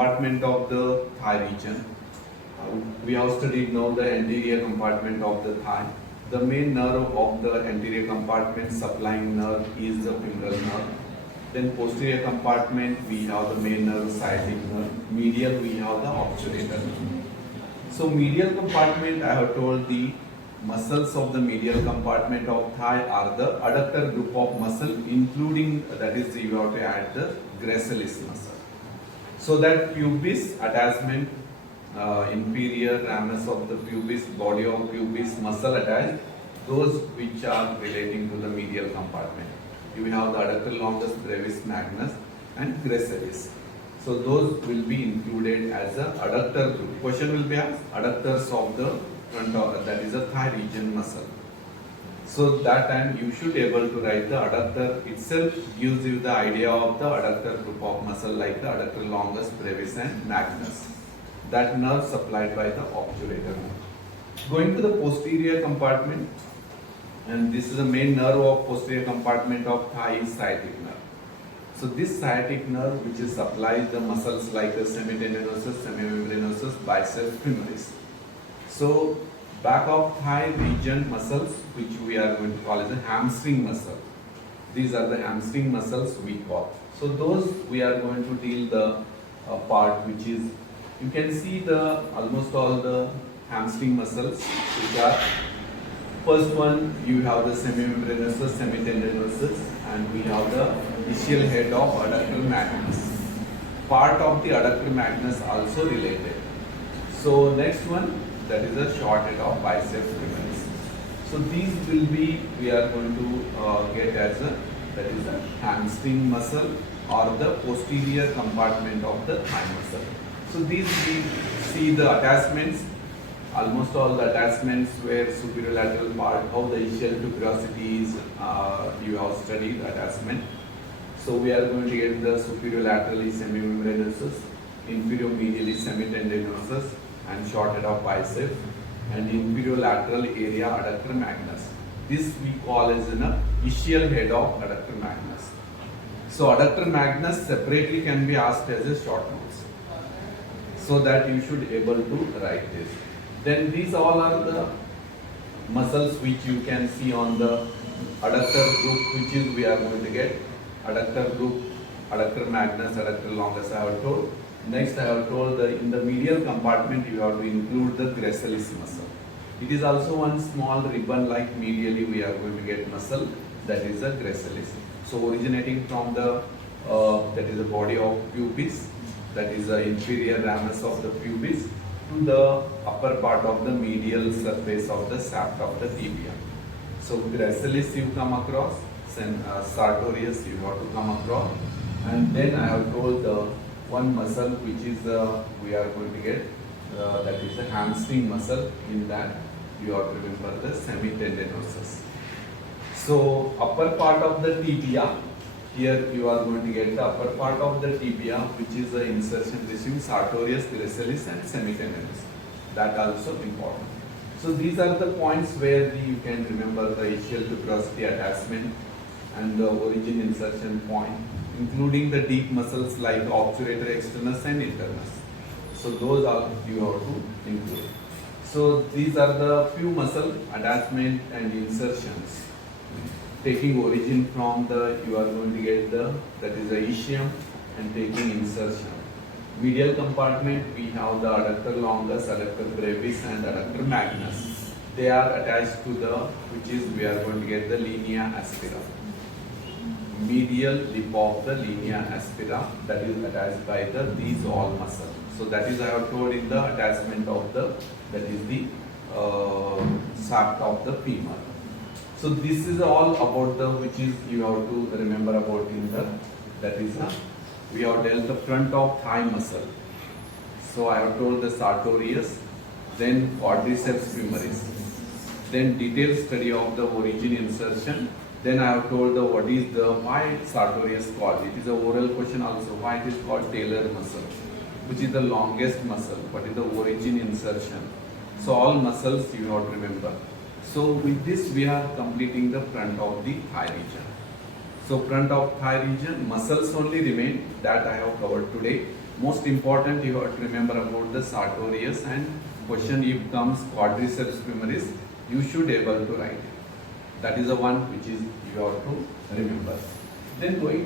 compartment of the thigh region. We have studied now the anterior compartment of the thigh. The main nerve of the anterior compartment supplying nerve is the femoral nerve. Then posterior compartment we have the main nerve, sciatic nerve. Medial we have the obturator nerve. So medial compartment, I have told the muscles of the medial compartment of thigh are the adductor group of muscle, including, that is, you have to add the gracilis muscle. So that pubis attachment, inferior ramus of the pubis, body of pubis, muscle attached, those which are relating to the medial compartment. You have the adductor longus, brevis, magnus and gracilis. So those will be included as a adductor group. Question will be asked, adductors of the front of, that is a thigh region muscle. So that time you should be able to write the adductor itself gives you the idea of the adductor group of muscle like the adductor longus, brevis and magnus. That nerve supplied by the obturator nerve. Going to the posterior compartment, and this is the main nerve of posterior compartment of thigh is sciatic nerve. So this sciatic nerve which is supplies the muscles like the semitendinosus, semimembranosus, biceps femoris. So back of thigh region muscles which we are going to call as a hamstring muscle. These are the hamstring muscles we call. So those we are going to deal the part which is, you can see the almost all the hamstring muscles which are, first one you have the semimembranosus, semitendinosus and we have the ischial head of adductor magnus. Part of the adductor magnus also related. So next one, that is a short head of biceps femoris. So these will be, we are going to get as a, that is a hamstring muscle or the posterior compartment of the thigh muscle. So these we see the attachments, almost all the attachments where superolateral part, how the ischial tuberosity is, you have studied attachment. So we are going to get the superolaterally semimembranosus, inferior-medially semitendinosus and short head of bicep and inferior-lateral area adductor magnus. This we call as an ischial head of adductor magnus. So adductor magnus separately can be asked as a short notes. So that you should able to write this. Then these all are the muscles which you can see on the adductor group, which is we are going to get adductor group, adductor magnus, adductor longus I have told. Next I have told the in the medial compartment you have to include the gracilis muscle. It is also one small ribbon like medially we are going to get muscle, that is the gracilis. So originating from the that is the body of pubis, that is the inferior ramus of the pubis to the upper part of the medial surface of the shaft of the tibia. So gracilis you come across, then sartorius you have to come across, and then I have told the one muscle which is we are going to get that is the hamstring muscle. In that you have to remember the semitendinosus. So upper part of the tibia, here you are going to get the upper part of the tibia which is the insertion between sartorius, gracilis and semitendinosus. That also important. So these are the points where you can remember the ischial tuberosity attachment and the origin insertion point, including the deep muscles like obturator externus and internus. So those are you have to include. So these are the few muscle attachment and insertions taking origin from the, you are going to get the, that is the ischium and taking insertion. Medial compartment we have the adductor longus, adductor brevis and adductor magnus. They are attached to the, which is we are going to get the linea aspera. Medial lip of the linea aspera, that is attached by the these all muscles. So that is I have told in the attachment of the, that is the shaft of the femur. So this is all about the, which is you have to remember about in the, that is we have dealt the front of thigh muscle. So I have told the sartorius, then quadriceps femoris, then detailed study of the origin insertion. Then I have told the what is the, why sartorius called. It is a oral question also, why it is called talar muscle, which is the longest muscle, what is the origin insertion. So all muscles you have to remember. So with this we are completing the front of the thigh region. So front of thigh region, muscles only remain, that I have covered today. Most important, you have to remember about the sartorius, and question if comes quadriceps femoris, you should able to write it. That is the one which is you have to remember. Then going